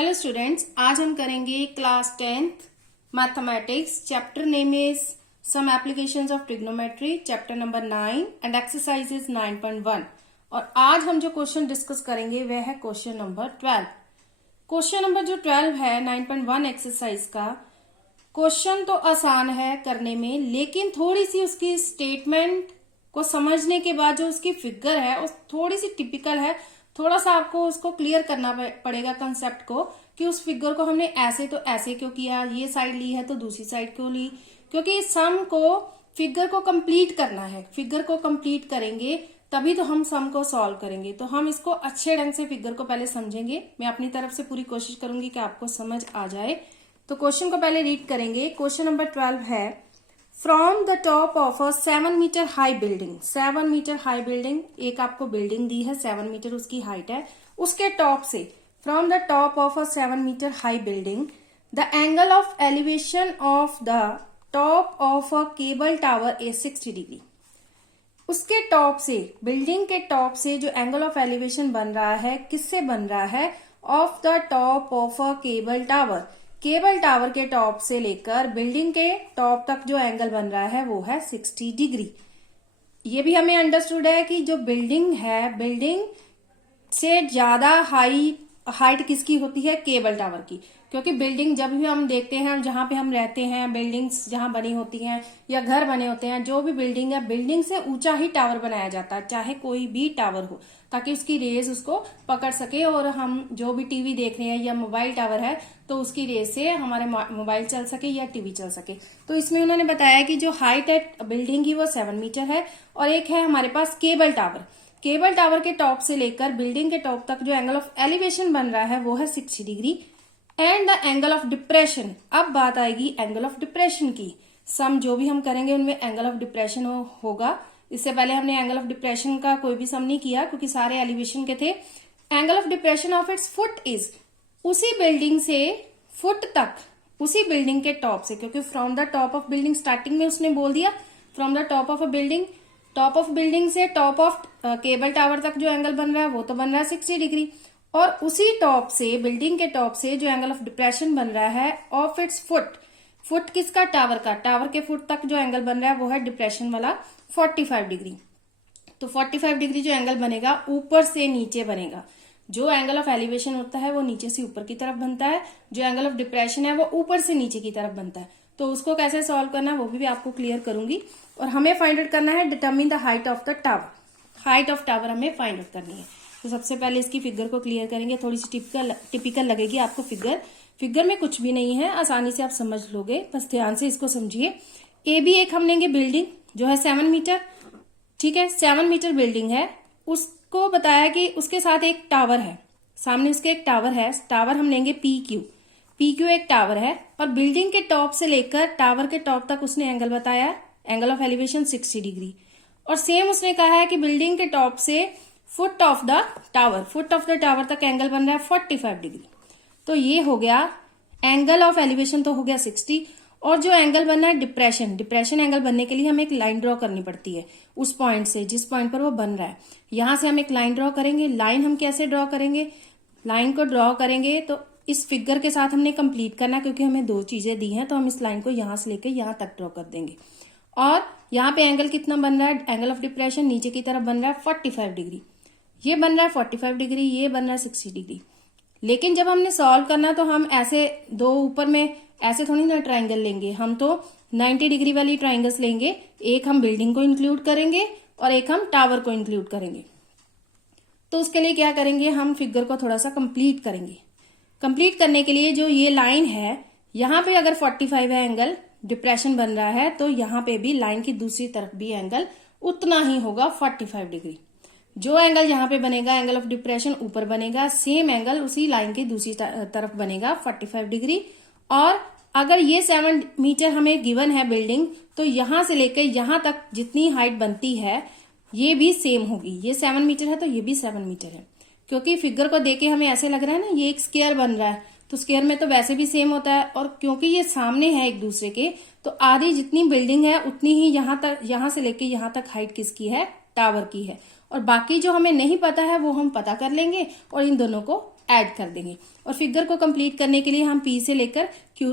Hello students, आज हम करेंगे class 10th mathematics. Chapter name is some applications of trigonometry, chapter number 9 and exercises 9.1। और आज हम जो क्वेश्चन डिस्कस करेंगे वह है क्वेश्चन नंबर 12। क्वेश्चन नंबर जो 12 है 9.1 एक्सरसाइज का, क्वेश्चन तो आसान है करने में, लेकिन थोड़ी सी उसकी स्टेटमेंट को समझने के बाद जो उसकी फिगर है उस थोड़ी सी टिपिकल है। थोड़ा सा आपको उसको क्लियर करना पड़ेगा कंसेप्ट को, कि उस फिगर को हमने ऐसे तो ऐसे क्यों किया, ये साइड ली है तो दूसरी साइड क्यों ली, क्योंकि सम को फिगर को कंप्लीट करना है। फिगर को कंप्लीट करेंगे तभी तो हम सम को सॉल्व करेंगे। तो हम इसको अच्छे ढंग से फिगर को पहले समझेंगे। मैं अपनी तरफ से पूरी कोशिश करूंगी कि आपको समझ आ जाए। तो क्वेश्चन को पहले रीड करेंगे। क्वेश्चन नंबर 12 है, from the top of a 7 metre high building. 7 metre high building, एक आपको बिल्डिंग दी है, 7 मीटर उसकी हाइट है, उसके टॉप से, from the top of a 7 metre high building the angle of elevation of the top of a cable tower is 60 degree. उसके top से, building के टॉप से जो एंगल ऑफ एलिवेशन बन रहा है, किससे बन रहा है? Of the top of a cable tower. Cable tower के टॉप से लेकर बिल्डिंग के टॉप तक जो एंगल बन रहा है वो है 60 डिग्री। ये भी हमें अंडरस्टूड है कि जो बिल्डिंग है, बिल्डिंग से ज्यादा हाइट किसकी होती है? केबल टावर की। क्योंकि बिल्डिंग जब भी हम देखते हैं, जहां पे हम रहते हैं, बिल्डिंग्स जहां बनी होती हैं या घर बने होते हैं, जो भी बिल्डिंग है, बिल्डिंग से ऊंचा ही टावर बनाया जाता है, चाहे कोई भी टावर हो, ताकि उसकी रेज उसको पकड़ सके। और हम जो भी टीवी देख रहे हैं या मोबाइल टावर है तो उसकी रेज से हमारे मोबाइल चल सके या टीवी चल सके। तो इसमें उन्होंने बताया कि जो हाइट है बिल्डिंग की वो 7 मीटर है। और एक है हमारे पास केबल टावर। केबल टावर के टॉप से लेकर बिल्डिंग के टॉप तक जो एंगल ऑफ एलिवेशन बन रहा है वो है 60 degree. And the angle of depression, अब बात आएगी एंगल ऑफ डिप्रेशन की। सम जो भी हम करेंगे उनमें एंगल ऑफ डिप्रेशन होगा। इससे पहले हमने एंगल ऑफ डिप्रेशन का कोई भी सम नहीं किया क्योंकि सारे एलिवेशन के थे। Angle of depression of its foot is, उसी बिल्डिंग से फुट तक, उसी बिल्डिंग के टॉप से, क्योंकि from the top of building starting में उसने बोल दिया, from the top of a building, top of building से टॉप ऑफ केबल टावर तक जो एंगल बन रहा है वो तो बन रहा है 60 डिग्री। और उसी टॉप से, बिल्डिंग के टॉप से जो एंगल ऑफ डिप्रेशन बन रहा है ऑफ इट्स फुट, फुट किसका? टावर का। टावर के फुट तक जो एंगल बन रहा है वो है डिप्रेशन वाला 45 डिग्री। तो 45 डिग्री जो एंगल बनेगा ऊपर से नीचे बनेगा। जो एंगल ऑफ एलिवेशन होता है वो नीचे से ऊपर की तरफ बनता है, जो एंगल ऑफ डिप्रेशन है वो ऊपर से नीचे की तरफ बनता है। तो उसको कैसे सॉल्व करना है वो भी आपको क्लियर करूंगी। और हमें फाइंड आउट करना है determine the height of the tower. Height of tower हमें फाइंड आउट करनी है। तो सबसे पहले इसकी फिगर को क्लियर करेंगे। थोड़ी सी टिपिकल लगेगी आपको फिगर में कुछ भी नहीं है, आसानी से आप समझ लोगे, बस ध्यान से इसको समझिए। ए भी एक हम लेंगे बिल्डिंग जो है 7 मीटर, ठीक है, 7 मीटर बिल्डिंग है। उसको बताया कि उसके साथ एक टावर है, सामने उसके एक टावर है, टावर हम लेंगे PQ। PQ एक टावर है और बिल्डिंग के टॉप से लेकर टावर के टॉप तक उसने एंगल बताया, एंगल ऑफ एलिवेशन 60 डिग्री। और सेम उसने कहा है कि बिल्डिंग के टॉप से foot of the tower, foot of the tower तक एंगल बन रहा है 45 डिग्री। तो ये हो गया एंगल ऑफ एलिवेशन, तो हो गया 60। और जो एंगल बनना है डिप्रेशन, डिप्रेशन एंगल बनने के लिए हमें एक लाइन ड्रॉ करनी पड़ती है उस पॉइंट से, जिस पॉइंट पर वो बन रहा है। यहां से हम एक लाइन ड्रॉ करेंगे। लाइन हम कैसे ड्रॉ करेंगे? लाइन को ड्रॉ करेंगे तो इस फिगर के साथ हमने कंप्लीट करना, क्योंकि हमें दो चीजें दी हैं, तो हम इस लाइन को यहां से लेकर यहां तक ड्रॉ कर देंगे। और यहाँ पे एंगल कितना बन रहा है? एंगल ऑफ डिप्रेशन नीचे की तरफ बन रहा है 45 डिग्री। ये बन रहा है 45 डिग्री, ये बन रहा है 60 डिग्री। लेकिन जब हमने सॉल्व करना तो हम ऐसे दो ऊपर में ऐसे थोड़ी ना ट्राइंगल लेंगे, हम तो 90 डिग्री वाली ट्राइंगल्स लेंगे। एक हम बिल्डिंग को इंक्लूड करेंगे और एक हम टावर को इंक्लूड करेंगे। तो उसके लिए क्या करेंगे, हम फिगर को थोड़ा सा कंप्लीट करेंगे। कंप्लीट करने के लिए जो ये लाइन है, यहाँ पे अगर 45 है एंगल, डिप्रेशन बन रहा है, तो यहाँ पे भी लाइन की दूसरी तरफ भी एंगल उतना ही होगा 45 डिग्री। जो एंगल यहाँ पे बनेगा, एंगल ऑफ डिप्रेशन ऊपर बनेगा, सेम एंगल उसी लाइन की दूसरी तरफ बनेगा 45 डिग्री। और अगर ये 7 मीटर हमें गिवन है बिल्डिंग, तो यहां से लेकर यहां तक जितनी हाइट बनती है ये भी सेम होगी। ये 7 मीटर है तो ये भी 7 मीटर है। क्योंकि फिगर को देके हमें ऐसे लग रहा है ना, ये एक स्क्वायर बन रहा है, तो स्क्वायर में तो वैसे भी सेम होता है। और क्योंकि ये सामने है एक दूसरे के, तो आधी जितनी बिल्डिंग है उतनी ही यहां से लेके यहां तक हाइट किसकी है? टावर की है। और बाकी जो हमें नहीं पता है वो हम पता कर लेंगे और इन दोनों को ऐड कर देंगे और फिगर को कंप्लीट करने के लिए हम बी से लेकर क्यू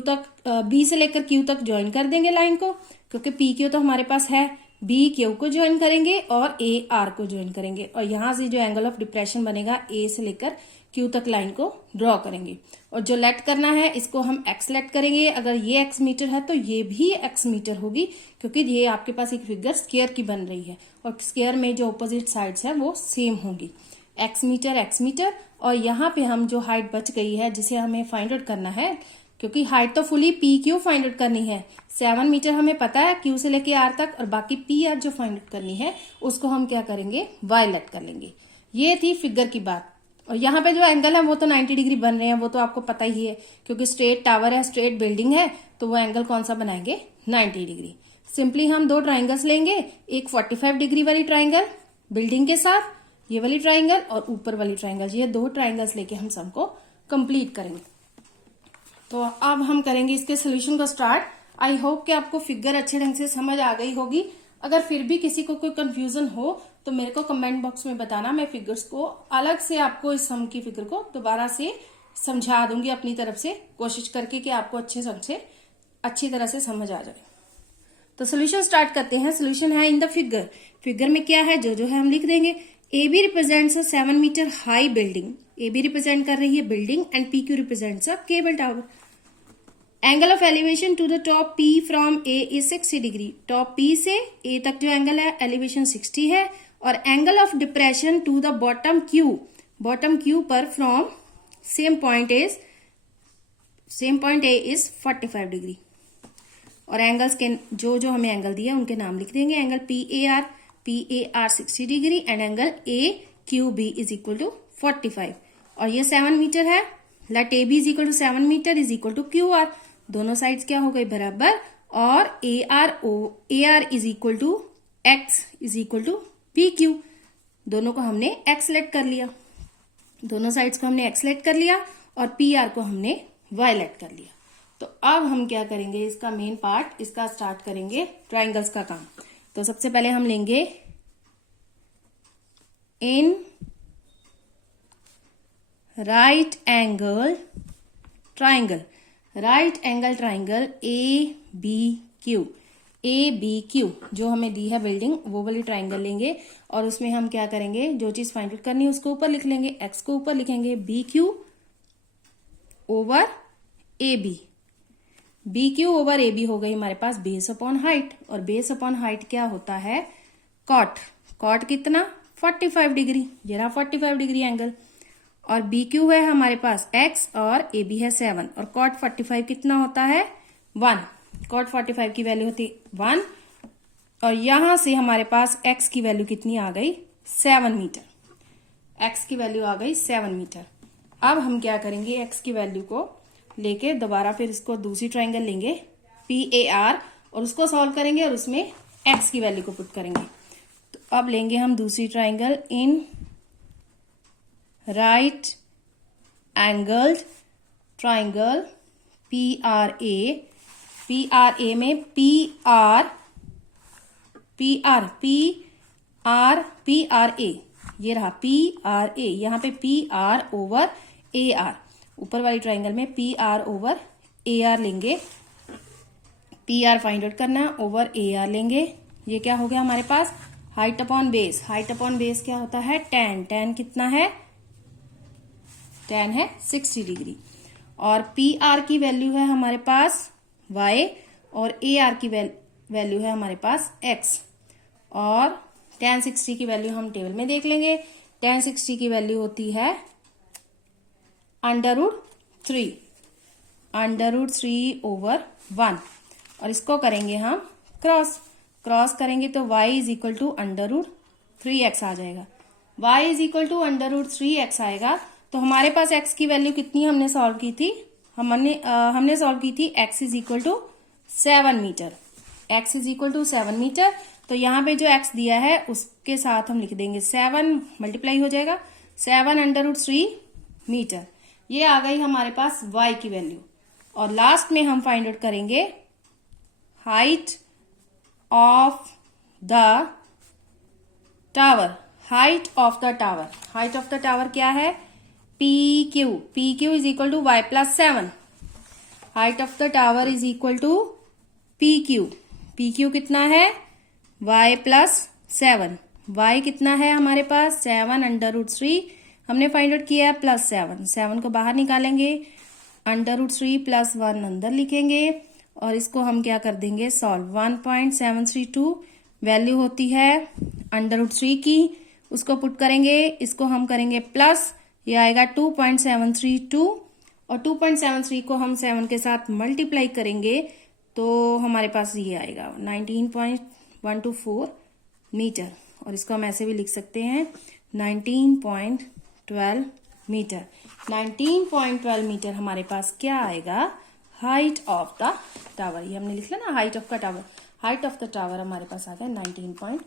तक ज्वाइन कर देंगे लाइन को, क्योंकि पी क्यू तो हमारे पास है, बी क्यू को ज्वाइन करेंगे और ए आर को ज्वाइन करेंगे और यहां से जो एंगल ऑफ डिप्रेशन बनेगा ए से लेकर क्यू तक लाइन को ड्रॉ करेंगे और जो लेट करना है इसको हम एक्स लेट करेंगे। अगर ये एक्स मीटर है तो ये भी एक्स मीटर होगी, क्योंकि ये आपके पास एक फिगर स्क्वायर की बन रही है और स्क्वायर में जो ऑपोजिट साइड्स है वो सेम होंगी। एक्स मीटर और यहाँ पे हम जो हाइट बच गई है जिसे हमें फाइंड आउट करना है, क्योंकि हाइट तो fully P Q find out करनी है, 7 मीटर हमें पता है क्यू से लेके आर तक, और बाकी पी आर जो फाइंड आउट करनी है उसको हम क्या करेंगे, वाई लेट कर लेंगे। ये थी फिगर की बात। और यहाँ पे जो एंगल है वो तो 90 डिग्री बन रहे हैं, वो तो आपको पता ही है, क्योंकि स्ट्रेट टावर है, स्ट्रेट बिल्डिंग है, तो वो एंगल कौन सा बनाएंगे, 90 डिग्री। सिंपली हम दो ट्राइंगल्स लेंगे, एक 45 डिग्री वाली ट्राइंगल बिल्डिंग के साथ, ये वाली ट्राइंगल और ऊपर वाली ट्राइंगल, ये दो ट्राइंगल्स लेके हम सम को कंप्लीट करेंगे। तो अब हम करेंगे इसके सोल्यूशन को स्टार्ट। आई होप कि आपको फिगर अच्छे ढंग से समझ आ गई होगी। अगर फिर भी किसी को कोई कंफ्यूजन हो तो मेरे को कमेंट बॉक्स में बताना, मैं फिगर्स को अलग से आपको इस सम की फिगर को दोबारा से समझा दूंगी अपनी तरफ से, कोशिश करके कि आपको अच्छी तरह से समझ आ जाए। तो सोल्यूशन स्टार्ट करते हैं। सोल्यूशन है इन द फिगर में क्या है, जो है हम लिख देंगे। A B represents a 7 metre high building, A B represent कर रही है building and P Q represents a cable tower. Angle of elevation to the top P from A is 60 degree. Top P से A तक जो angle है elevation 60 है, और angle of depression to the bottom Q पर from same point A is 45 degree. और angles के जो हमें एंगल दिया उनके नाम लिख देंगे। Angle PAR 60 degree and angle AQB is equal to 45, और ये 7 मीटर है। Let AB is equal to 7 metre is equal to QR, दोनों साइड्स क्या हो गई बराबर, और AR is equal to X is equal to PQ, दोनों को हमने X लेट कर लिया, दोनों साइड्स को हमने X लेट कर लिया और PR को हमने Y लेट कर लिया। तो अब हम क्या करेंगे, इसका मेन पार्ट, इसका स्टार्ट करेंगे ट्राइंगल्स का काम। तो सबसे पहले हम लेंगे in right angle triangle ABQ जो हमें दी है बिल्डिंग, वो वाली ट्राइंगल लेंगे और उसमें हम क्या करेंगे, जो चीज फाइंड आउट करनी है उसको ऊपर लिख लेंगे, X को ऊपर लिखेंगे, BQ over BQ over AB हो गई हमारे पास बेस अपॉन हाइट, और बेस अपॉन हाइट क्या होता है, कॉट कितना 45 डिग्री, जरा 45 डिग्री एंगल, और BQ है हमारे पास X और AB है 7, और कॉट 45 कितना होता है 1, कॉट 45 की वैल्यू होती 1, और यहां से हमारे पास X की वैल्यू कितनी आ गई 7 मीटर, X की वैल्यू आ गई 7 मीटर। अब हम क्या करेंगे, X की वैल्यू को लेके दोबारा फिर इसको दूसरी ट्राइंगल लेंगे PAR और उसको सॉल्व करेंगे और उसमें X की वैल्यू को पुट करेंगे। तो अब लेंगे हम दूसरी triangle in right angled triangle PRA में PRA ये रहा PRA, यहाँ पे PR ओवर AR, ऊपर वाली ट्राइंगल में PR ओवर AR लेंगे, PR फाइंड आउट करना ओवर AR लेंगे। ये क्या हो गया हमारे पास, हाइट अपॉन बेस क्या होता है tan कितना है, tan है 60 डिग्री, और PR की वैल्यू है हमारे पास Y और AR की वैल्यू है हमारे पास X, और tan 60 की वैल्यू हम टेबल में देख लेंगे। tan 60 की वैल्यू होती है √3 ओवर 1, और इसको करेंगे हम क्रॉस करेंगे तो y is equal to √3x आ जाएगा, y is equal to √3x आएगा। तो हमारे पास x की वैल्यू कितनी हमने सॉल्व की थी, हमने सॉल्व की थी x is equal to 7 metre, x is equal to 7 metre. तो यहाँ पे जो x दिया है उसके साथ हम लिख देंगे 7 मल्टीप्लाई हो जाएगा 7 √3 मीटर, ये आ गई हमारे पास y की वैल्यू। और लास्ट में हम फाइंड आउट करेंगे हाइट ऑफ द टावर क्या है, P Q is equal to y plus 7. Height of the tower is equal to P Q कितना है y प्लस 7. y कितना है हमारे पास 7√3 हमने फाइंड आउट किया है प्लस 7 को बाहर निकालेंगे, √3 प्लस 1 अंदर लिखेंगे और इसको हम क्या कर देंगे सॉल्व. 1.732 वैल्यू होती है √3 की, उसको पुट करेंगे, इसको हम करेंगे प्लस, ये आएगा 2.732 और 2.73 को हम 7 के साथ मल्टीप्लाई करेंगे तो हमारे पास ये आएगा 19.124 मीटर और इसको हम ऐसे भी लिख सकते हैं 19.12 मीटर. 19.12 मीटर हमारे पास क्या आएगा हाइट ऑफ द टावर. ये हमने लिख लिया ना height of the tower. Height of the tower हमारे पास आ गया 19.12.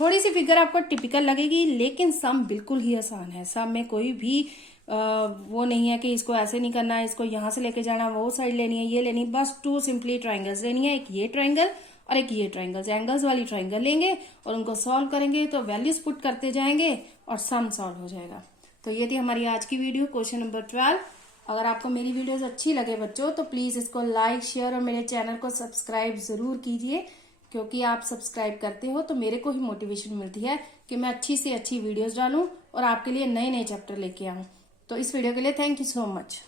थोड़ी सी फिगर आपको टिपिकल लगेगी लेकिन सम बिल्कुल ही आसान है. सम में कोई भी वो नहीं है कि इसको ऐसे नहीं करना है, इसको यहां से लेके जाना, वो साइड लेनी है, ये लेनी है. बस 2 सिंपली ट्राइंगल्स लेनी है, एक ये ट्राइंगल और एक ये ट्राइंगल. एंगल्स वाली ट्राइंगल लेंगे और उनको सॉल्व करेंगे तो वैल्यूज पुट करते जाएंगे और सम सॉल्व हो जाएगा. तो ये थी हमारी आज की वीडियो क्वेश्चन नंबर 12. अगर आपको मेरी वीडियोस अच्छी लगे बच्चों तो प्लीज इसको लाइक शेयर और मेरे चैनल को सब्सक्राइब जरूर कीजिए, क्योंकि आप सब्सक्राइब करते हो तो मेरे को ही मोटिवेशन मिलती है कि मैं अच्छी से अच्छी वीडियोस डालूं और आपके लिए नए नए चैप्टर लेके आऊं. तो इस वीडियो के लिए थैंक यू सो मच.